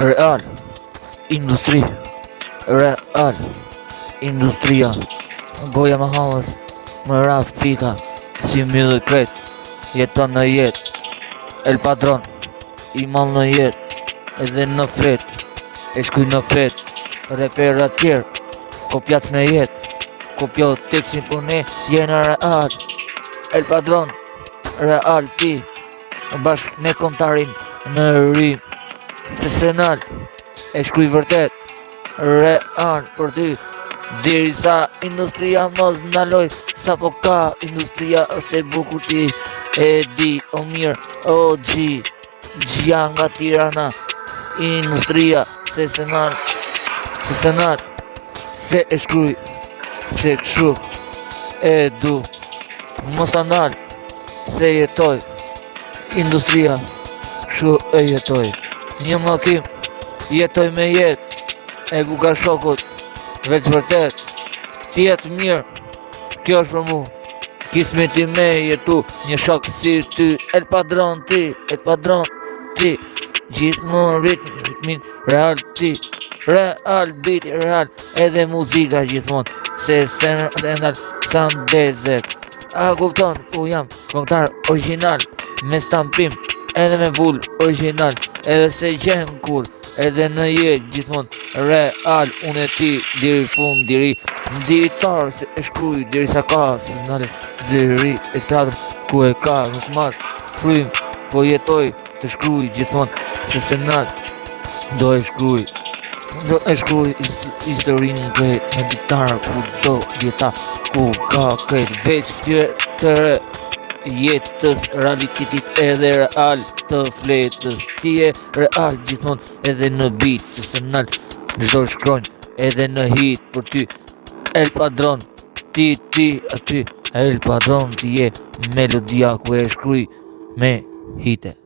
Real, industri, real, industria, goja më halës, më raf pika, si mjë dhe kret, jeton në jet, el padron, i mal në jet, edhe në flet, e shkuj në flet, repera tjerë, ko pjac në jet, ko pjo teksin po ne, jena real, el padron, real ti, bashk me kontarin në rim, sesenal, e shkruj vërtet, real për ty, diri sa industria mos ndaloj, sa po ka industria është e bukur ti, e di o mirë, o gjia nga Tirana, industria, sesenal, se e shkruj, se këshu, e du, mos andal, se jetoj, industria, këshu e jetoj. Një mallkim, jetoj me jet, e ku ka shokut, veç vërtet, ti jetë mirë, kjo është për mu, kismeti me jetu, një shok si ty, el padron ti, gjithmon ritmin, real ti, real biti, real, edhe muzika gjithmon, se senal, sandezet, a kupton, ku jam, këngëtar original, me stampim, edhe me vull original, edhe se gjem kur, edhe në jetë gjithmon, real, unë e ti, diri fund, diri, nditar, se e shkruj, diri sa ka, se nale, ziri, e stratëm, ku e ka, nus marë, frym, po jetoj, të shkruj gjithmon, se senal, do e shkruj, historinë krejt, me ditarë, ku do jeta, ku ka krejt, veç tjere, jetës, realitetit edhe real të fletës, ti e real gjithmon edhe në beat, se senal, çdo shkronj edhe në hit për ty, el padron, ti aty, el padron ti je melodia ku e shkruj me hite.